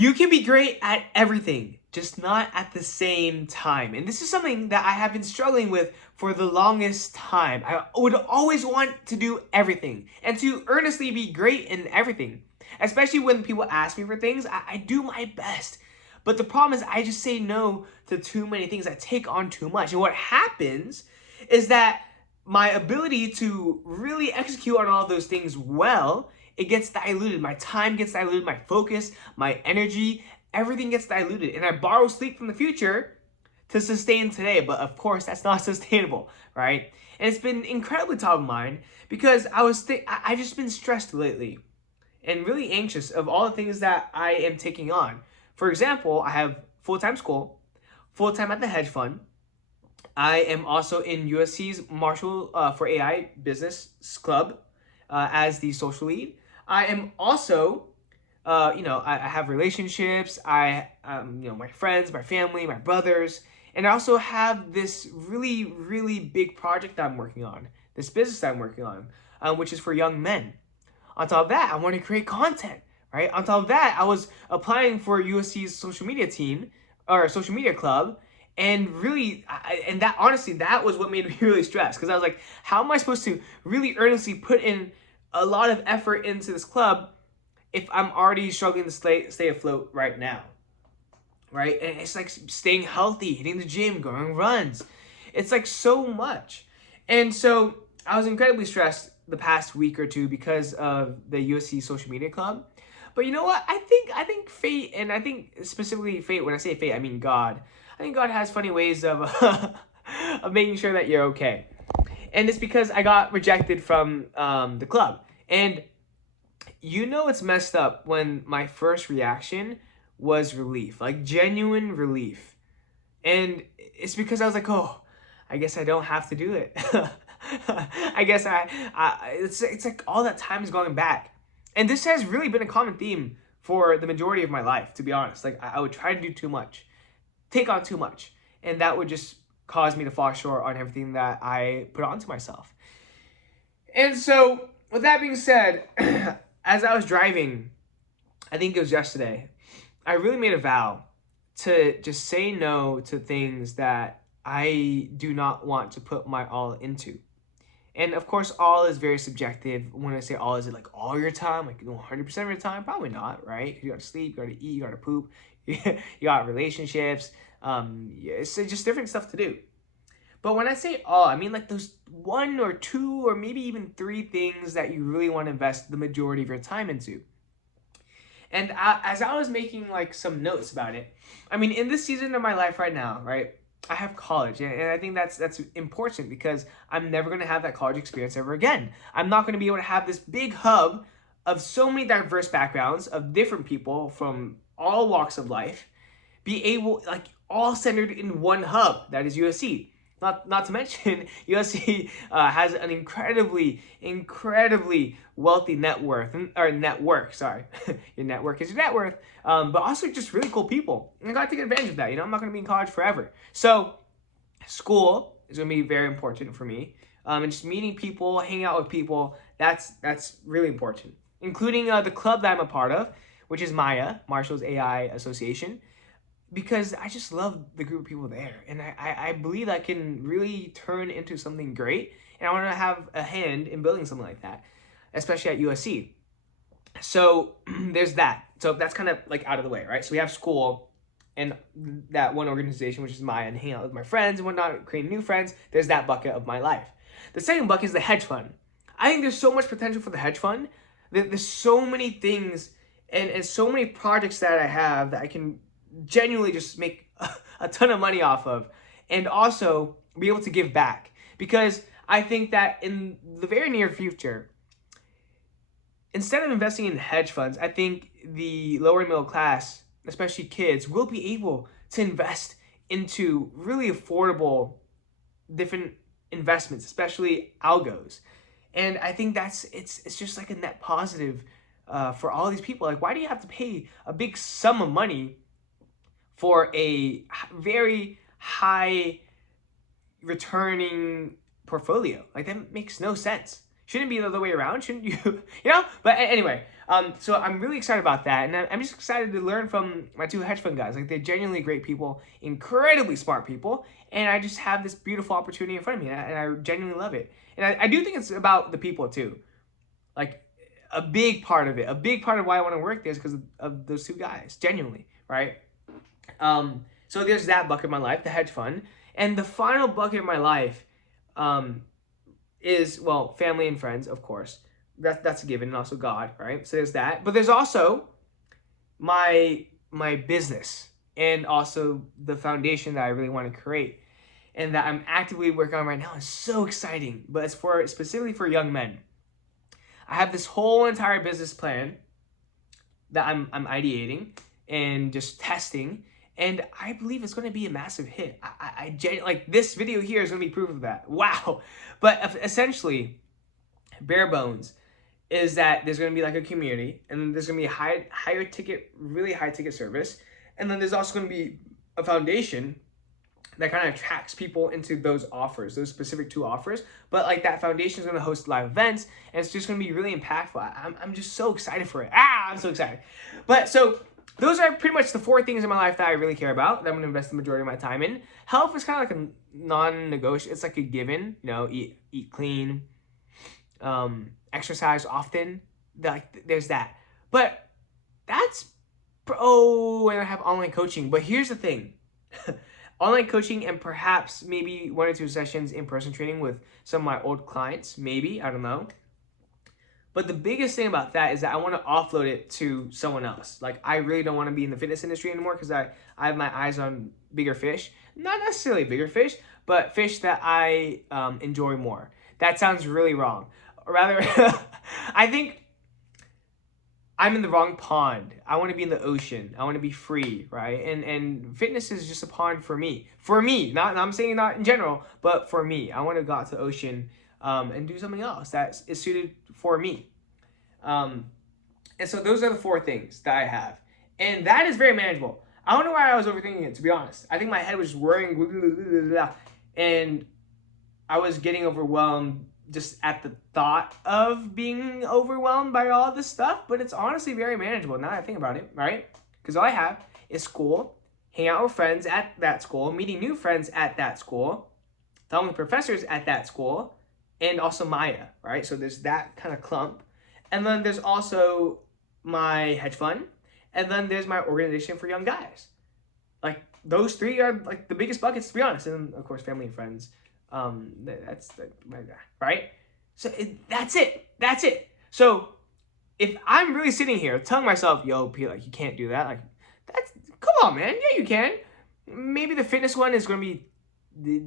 You can be great at everything, just not at the same time. And this is something that I have been struggling with for the longest time. I would always want to do everything and to earnestly be great in everything. Especially when people ask me for things, I do my best. But the problem is I just say no to too many things. I take on too much. And what happens is that my ability to really execute on all those things well, it gets diluted. My time gets diluted, my focus, my energy, everything gets diluted. And I borrow sleep from the future to sustain today. But of course, that's not sustainable, right? And it's been incredibly top of mind because I just been stressed lately and really anxious of all the things that I am taking on. For example, I have full-time school, full-time at the hedge fund. I am also in USC's Marshall for AI Business Club as the social lead. I am also, I have relationships. My friends, my family, my brothers, and I also have this really, really big project that I'm working on, this business that I'm working on, which is for young men. On top of that, I want to create content, right? On top of that, I was applying for USC's social media team or social media club, and really, that was what made me really stressed because I was like, how am I supposed to really earnestly put in a lot of effort into this club if I'm already struggling to stay afloat right now, right? And it's like staying healthy, hitting the gym, going runs. It's like so much. And so I was incredibly stressed the past week or two because of the USC social media club. But you know what? I think fate, and I think specifically fate, when I say fate, I mean God. I think God has funny ways of of making sure that you're okay. And it's because I got rejected from the club. And it's messed up when my first reaction was relief, like genuine relief. And it's because I was like, oh, I guess I don't have to do it. I guess it's like all that time is going back. And this has really been a common theme for the majority of my life, to be honest. Like I would try to do too much, take on too much, and that would just cause me to fall short on everything that I put onto myself. And so, with that being said, as I was driving, I think it was yesterday, I really made a vow to just say no to things that I do not want to put my all into. And of course, all is very subjective. When I say all, is it like all your time? Like 100% of your time? Probably not, right? Because you gotta sleep, you gotta eat, you gotta poop, you got relationships. It's just different stuff to do. But when I say all, I mean like those 1 or 2 or maybe even 3 things that you really want to invest the majority of your time into. And as I was making like some notes about it, I mean, in this season of my life right now, right, I have college, and I think that's important because I'm never going to have that college experience ever again. I'm not going to be able to have this big hub of so many diverse backgrounds of different people from all walks of life be able, like, all centered in one hub, that is USC. Not to mention, USC has an incredibly wealthy network, sorry. Your network is your net worth, but also just really cool people. And I gotta take advantage of that, I'm not gonna be in college forever. So, school is gonna be very important for me. And just meeting people, hanging out with people, that's really important. Including the club that I'm a part of, which is Maya, Marshall's AI Association, because I just love the group of people there. And I believe that can really turn into something great. And I want to have a hand in building something like that, especially at USC. So there's that. So that's kind of like out of the way, right? So we have school and that one organization, which is Maya, and hang out with my friends and whatnot, creating new friends. There's that bucket of my life. The second bucket is the hedge fund. I think there's so much potential for the hedge fund. There's so many things and so many projects that I have that I can genuinely just make a ton of money off of, and also be able to give back. Because I think that in the very near future, instead of investing in hedge funds, I think the lower middle class, especially kids, will be able to invest into really affordable different investments, especially algos. And I think it's just like a net positive for all these people. Like, why do you have to pay a big sum of money for a very high returning portfolio? Like, that makes no sense. Shouldn't it be the other way around? Shouldn't you? You know? But anyway, so I'm really excited about that, and I'm just excited to learn from my two hedge fund guys. Like, they're genuinely great people, incredibly smart people, and I just have this beautiful opportunity in front of me, and I genuinely love it. And I do think it's about the people too. Like, a big part of it, a big part of why I want to work there is because of those two guys, genuinely, right? So there's that bucket of my life, the hedge fund, and the final bucket of my life, is, well, family and friends, of course. That's a given, and also God, right? So there's that. But there's also my business, and also the foundation that I really want to create, and that I'm actively working on right now. It's so exciting, but it's specifically for young men. I have this whole entire business plan that I'm ideating and just testing, and I believe it's going to be a massive hit. Like, this video here is going to be proof of that. Wow. But essentially, bare bones is that there's going to be like a community, and then there's going to be a really high ticket service, and then there's also going to be a foundation that kind of attracts people into those offers, those specific two offers. But like, that foundation is going to host live events, and it's just going to be really impactful. I'm just so excited for it. I'm so excited. But so those are pretty much the 4 things in my life that I really care about, that I'm going to invest the majority of my time in. Health is kind of like a non-negotiable. It's like a given, you know, eat clean, exercise often. Like, there's that. But that's, and I have online coaching. But here's the thing. Online coaching, and perhaps maybe 1 or 2 sessions in-person training with some of my old clients. Maybe, I don't know. But the biggest thing about that is that I want to offload it to someone else. Like, I really don't want to be in the fitness industry anymore, because I have my eyes on bigger fish. Not necessarily bigger fish, but fish that I enjoy more. That sounds really wrong. Or rather, I think I'm in the wrong pond. I want to be in the ocean. I want to be free, right? And fitness is just a pond for me. For me, not I'm saying not in general, but for me. I want to go out to the ocean and do something else that is suited for me. And so those are the 4 things that I have. And that is very manageable. I don't know why I was overthinking it, to be honest. I think my head was just whirring, and I was getting overwhelmed just at the thought of being overwhelmed by all this stuff. But it's honestly very manageable now that I think about it, right? Because all I have is school, hang out with friends at that school, meeting new friends at that school, talking with professors at that school, and also Maya, right? So there's that kind of clump. And then there's also my hedge fund, and then there's my organization for young guys. Like, those 3 are like the biggest buckets, to be honest. And of course, family and friends. That's right. So that's it. So if I'm really sitting here telling myself, yo, Pete, like, you can't do that, like, come on, man. Yeah, you can. Maybe the fitness one is going to be,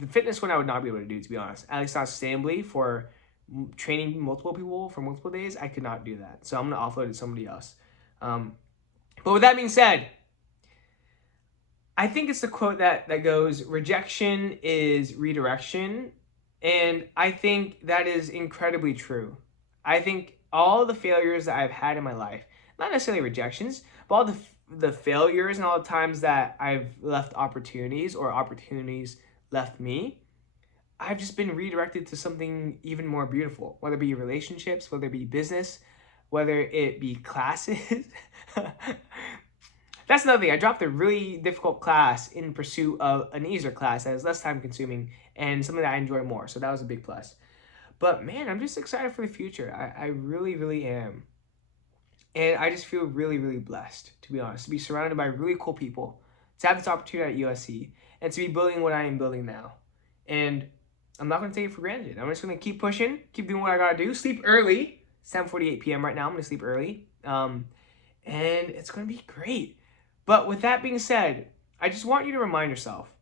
the fitness one I would not be able to do, to be honest. At least not sustainably, for training multiple people for multiple days. I could not do that. So I'm going to offload it to somebody else. But with that being said, I think it's the quote that goes, rejection is redirection. And I think that is incredibly true. I think all the failures that I've had in my life, not necessarily rejections, but all the failures and all the times that I've left opportunities, or opportunities left me, I've just been redirected to something even more beautiful, whether it be relationships, whether it be business, whether it be classes. That's another thing. I dropped a really difficult class in pursuit of an easier class that is less time consuming and something that I enjoy more. So that was a big plus. But man, I'm just excited for the future. I really, really am. And I just feel really, really blessed, to be honest, to be surrounded by really cool people, to have this opportunity at USC, and to be building what I am building now. And I'm not going to take it for granted. I'm just going to keep pushing, keep doing what I got to do, sleep early. It's 10:48 p.m. right now. I'm going to sleep early. And it's going to be great. But with that being said, I just want you to remind yourself,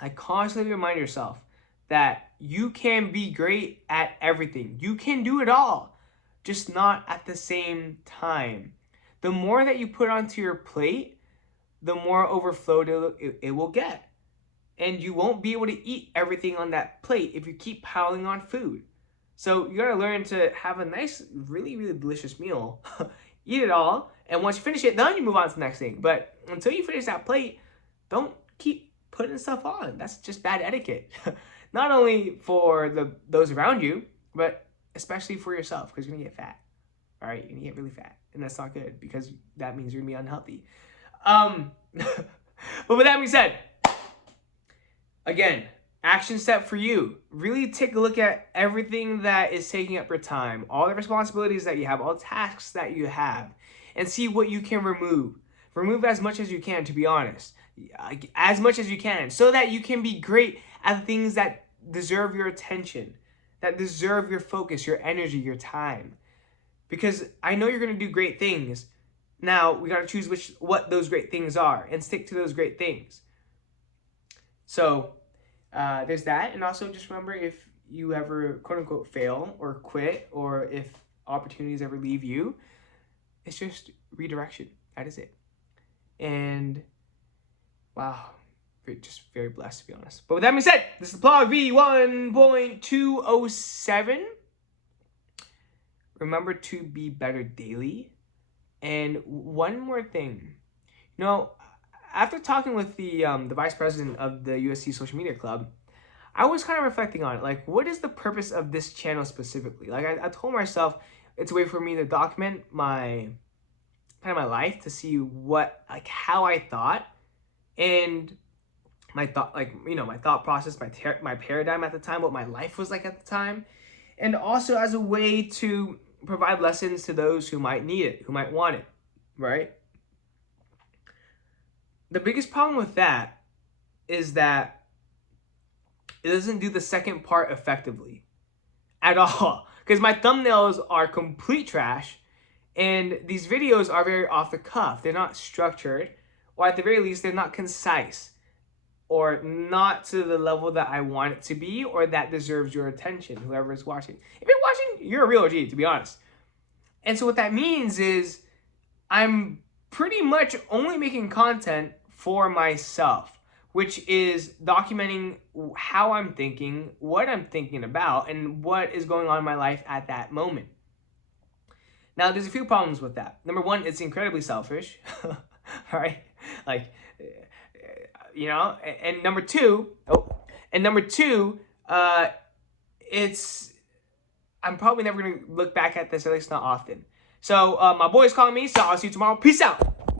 I constantly remind yourself that you can be great at everything. You can do it all, just not at the same time. The more that you put onto your plate, the more overflow it will get. And you won't be able to eat everything on that plate if you keep piling on food. So you gotta learn to have a nice, really, really delicious meal. Eat it all, and once you finish it, then you move on to the next thing. But until you finish that plate, don't keep putting stuff on. That's just bad etiquette. Not only for those around you, but especially for yourself, because you're gonna get fat. All right, you're gonna get really fat, and that's not good because that means you're gonna be unhealthy. But with that being said, again, action step for you. Really take a look at everything that is taking up your time, all the responsibilities that you have, all the tasks that you have, and see what you can remove. Remove as much as you can, to be honest. As much as you can, so that you can be great at the things that deserve your attention, that deserve your focus, your energy, your time. Because I know you're going to do great things. Now, we got to choose what those great things are and stick to those great things. So, there's that. And also just remember, if you ever quote unquote fail or quit, or if opportunities ever leave you, it's just redirection. That is it. And wow, just very blessed, to be honest. But with that being said, this is the PLOG V1.207. Remember to be better daily. And one more thing. You know, after talking with the vice president of the USC Social Media Club, I was kind of reflecting on it. Like, what is the purpose of this channel specifically? Like, I told myself it's a way for me to document my life, to see how I thought, and my thought, my thought process, my paradigm at the time, what my life was like at the time, and also as a way to provide lessons to those who might need it, who might want it, right? The biggest problem with that is that it doesn't do the second part effectively at all, because my thumbnails are complete trash, and these videos are very off the cuff. They're not structured, or at the very least, they're not concise, or not to the level that I want it to be, or that deserves your attention, whoever is watching. If you're watching, you're a real OG, to be honest. And so what that means is I'm pretty much only making content for myself, which is documenting how I'm thinking, what I'm thinking about, and what is going on in my life at that moment. Now, there's a few problems with that. Number one, it's incredibly selfish, all right? Like, you know, and number two, I'm probably never gonna look back at this, at least not often. So my boy's calling me, so I'll see you tomorrow. Peace out.